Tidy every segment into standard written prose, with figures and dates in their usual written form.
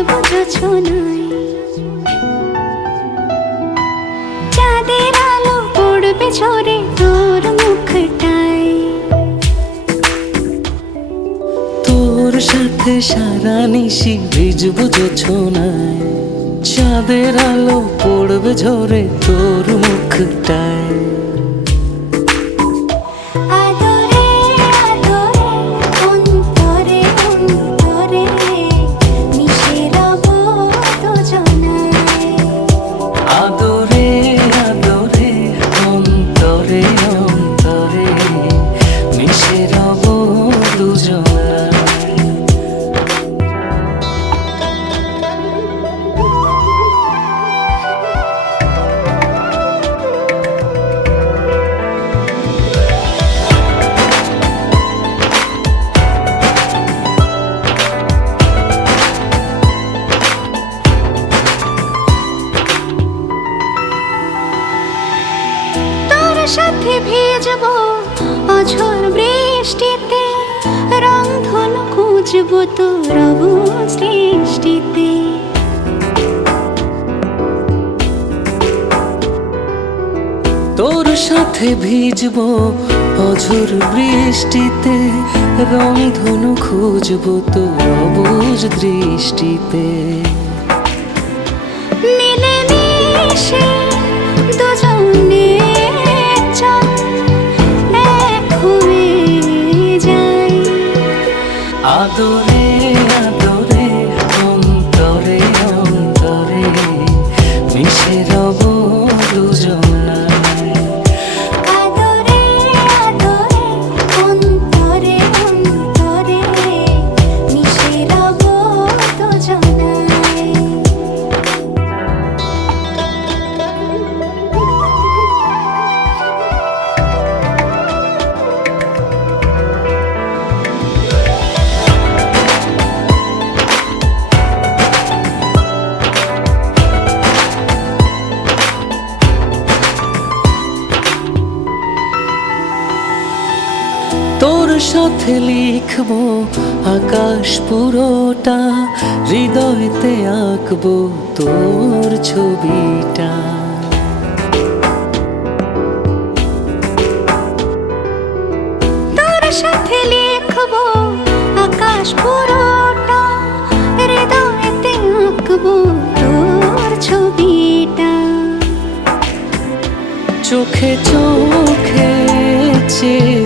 ভিজবো জোছনায়, চাঁদের আলো পড়বে ঝরে তোর মুখটায়। তোর সাথে সারা নিশি ভিজবো জোছনায়, চাঁদের আলো পড়বে ঝরে তোর মুখটায়। আদরে আদরে অন্তরে অন্তরে মিশে রব দুজনায়। আদরে আদরে অন্তরে অন্তরে মিশে রব দুজনায়। তোর সাথে ভিজবো অঝোর বৃষ্টিতে, রংধনু খুঁজবো তোর অবুঝ সৃষ্টিতে। তোর সাথে ভিজবো অঝোর বৃষ্টিতে, রংধনু খুঁজবো তোর অবুঝ দৃষ্টিতে। মিলে মিশে দুজনে চল এক হয়ে যাই। আদরে আদরে অন্তরে অন্তরে মিশে রব দুজনায়। আদরে আদরে অন্তরে অন্তরে মিশে রব দুজনায়। তোর সাথে লিখবো আকাশ পুরোটা, হৃদয়তে আঁকবো তোর ছবিটা। তোর সাথে লিখবো আকাশ পুরোটা, হৃদয়েতে আঁকবো তোর ছবিটা। চোখে চোখে চেয়ে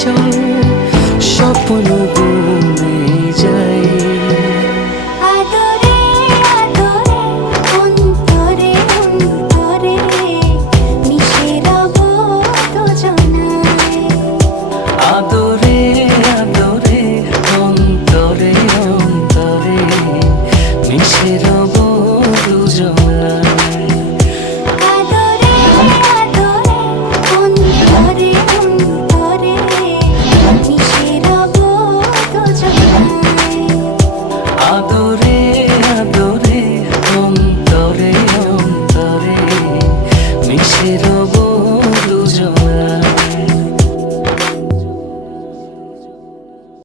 চল স্বপ্ন বুনে যাই। আদরে আদরে অন্তরে অন্তরে মিশে রব দুজনায়। আদরে আদরে অন্তরে অন্তরে মিশে রব দুজনায়। আদরে আদরে অন্তরে অন্তরে মিশে রব দুজনায়। আদরে আদরে অন্তরে অন্তরে মিশে রব